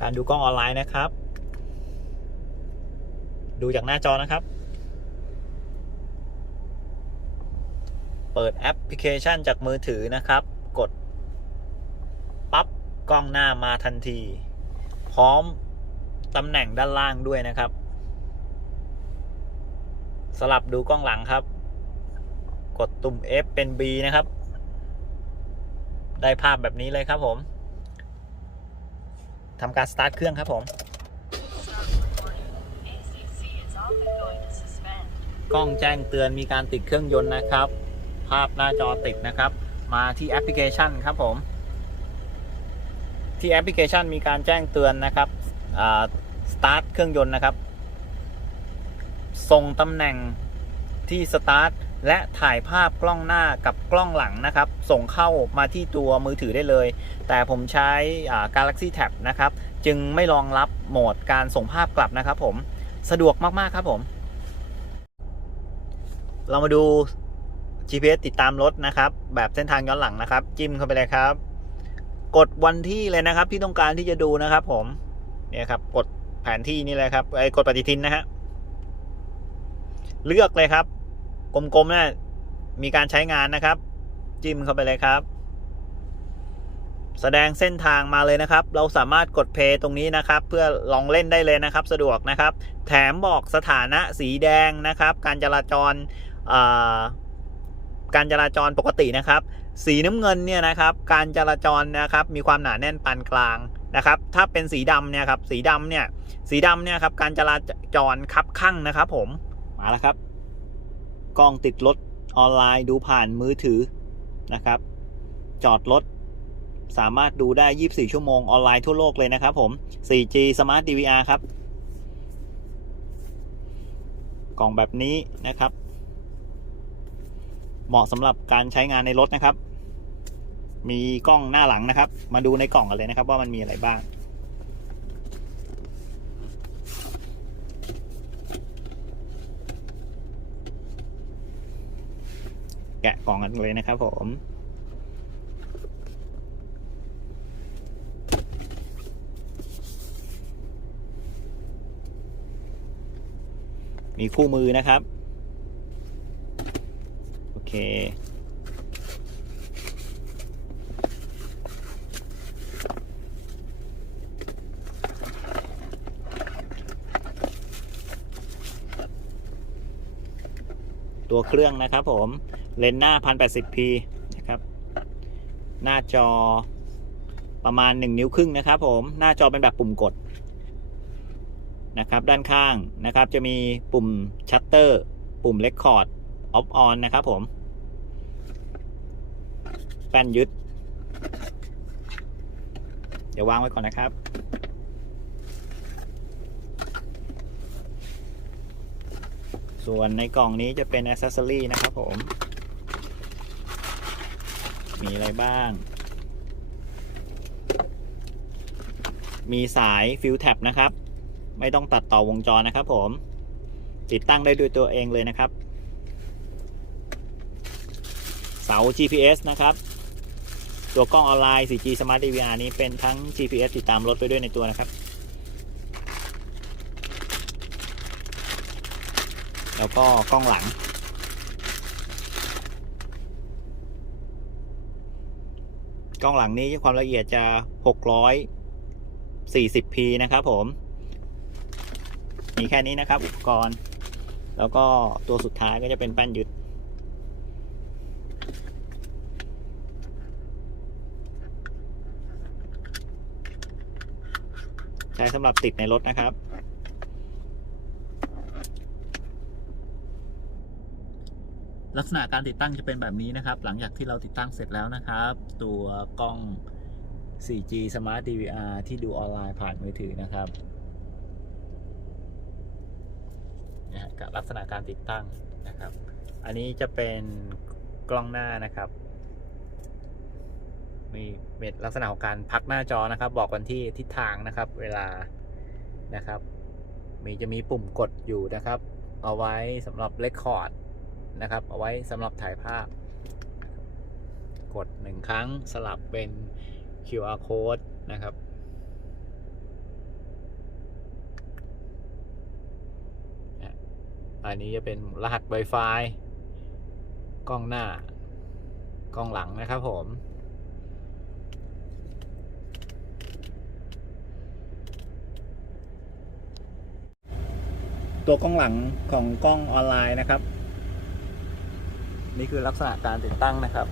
การดูกล้องออนไลน์นะครับ ดูจากหน้าจอนะครับ เปิดแอปพลิเคชันจากมือถือนะครับ กด ปั๊บ กล้องหน้ามาทันที พร้อมตำแหน่งด้านล่างด้วยนะครับ สลับดูกล้องหลังครับ กดตุ่ม F เป็น B นะครับ ได้ภาพแบบนี้เลยครับผม ทำการสตาร์ทเครื่องครับผม กล้องแจ้งเตือนมีการติดเครื่องยนต์นะครับ ภาพหน้าจอติดนะครับ มาที่แอปพลิเคชันครับผม ที่แอปพลิเคชันมีการแจ้งเตือนนะครับสตาร์ทเครื่องยนต์นะครับ ส่งตำแหน่งที่สตาร์ท และถ่ายภาพกล้องหน้ากับกล้องหลังนะครับ ส่งเข้ามาที่ตัวมือถือได้เลย แต่ผมใช้ Galaxy Tab นะครับ จึงไม่รองรับโหมดการส่งภาพกลับนะครับผมสะดวกมาก ๆ ครับผม เรามาดู GPS ติดตามรถนะครับ แบบเส้นทางย้อนหลังนะครับ จิ้มเข้าไปเลยครับ กดวันที่เลยนะครับ ที่ต้องการที่จะดูนะครับ ผมเนี่ยครับ กดแผนที่นี่เลยครับไอ้กดปฏิทินนะฮะเลือกเลยครับ กลมๆนะ่ะมีการใช้งานนะครับ จิ้มเข้าไปเลยครับ แสดงเส้นทางมาเลยนะครับ เราสามารถกดเพย์ตรงนี้นะครับ เพื่อลองเล่นได้เลยนะครับ สะดวกนะครับ แถมบอกสถานะสีแดงนะครับ การจราจรการจราจรปกตินะครับ สีน้ำเงินเนี่ยนะครับ การจราจรนะครับ มีความหนาแน่นปานกลางนะครับ ถ้าเป็นสีดำเนี่ยครับ สีดำเนี่ย สีดำเนี่ยครับ การจราจรคับข้างนะครับ ผม มาแล้วครับ กล้องติดรถออนไลน์ดูผ่านมือถือนะครับ จอดรถสามารถดูได้ 24 ชั่วโมงออนไลน์ทั่วโลกเลยนะครับผม 4G Smart DVR ครับ กล่องแบบนี้นะครับ เหมาะสำหรับการใช้งานในรถนะครับ มีกล้องหน้าหลังนะครับ มาดูในกล่องกันเลยนะครับ ว่ามันมีอะไรบ้าง แกะกล่องกันเลยนะครับผมมีคู่มือนะครับ โอเค ตัวเครื่องนะครับผม เลนส์หน้า 1080p นะครับ หน้าจอประมาณ 1 นิ้วครึ่งนะครับผม หน้าจอเป็นแบบปุ่มกดนะครับ ด้านข้างนะครับ จะมีปุ่มชัตเตอร์ ปุ่มเลคคอร์ดออฟออนนะครับผม แป้นยึด เดี๋ยววางไว้ก่อนนะครับส่วนในกล่องนี้จะเป็นอ c เซ s ซอรีนะครับผม มีอะไรบ้าง มีสายฟิลแท็บนะครับ ไม่ต้องตัดต่อวงจรนะครับผม ติดตั้งได้ด้วยตัวเองเลยนะครับ เสา GPS นะครับ ตัวกล้องออนไลน์ 4G Smart DVR นี้เป็นทั้ง GPS ติดตามรถไปด้วยในตัวนะครับ แล้วก็กล้องหลัง กล้องหลังนี้ความละเอียดจะ 640p นะครับผม มีแค่นี้นะครับ อุปกรณ์ แล้วก็ตัวสุดท้ายก็จะเป็นแป้นยึด ใช้สำหรับติดในรถนะครับ ลักษณะการติดตั้งจะเป็นแบบนี้นะครับ หลังจากที่เราติดตั้งเสร็จแล้วนะครับ ตัวกล้อง 4G Smart DVR ที่ดูออนไลน์ผ่านมือถือนะครับนะกับลักษณะการติดตั้งนะครับ อันนี้จะเป็นกล้องหน้านะครับ มีเม็ดลักษณะของการพักหน้าจอนะครับ บอกวันที่ทิศทางนะครับ เวลานะครับ มีจะมีปุ่มกดอยู่นะครับ เอาไว้สำหรับเลคคอร์ด นะครับ เอาไว้สำหรับถ่ายภาพ กดหนึ่งครั้งสลับเป็น QR code นะครับ อันนี้จะเป็นรหัส Wi-Fi กล้องหน้ากล้องหลังนะครับผมตัวกล้องหลังของกล้องออนไลน์นะครับ นี่คือลักษณะการติดตั้งนะครับ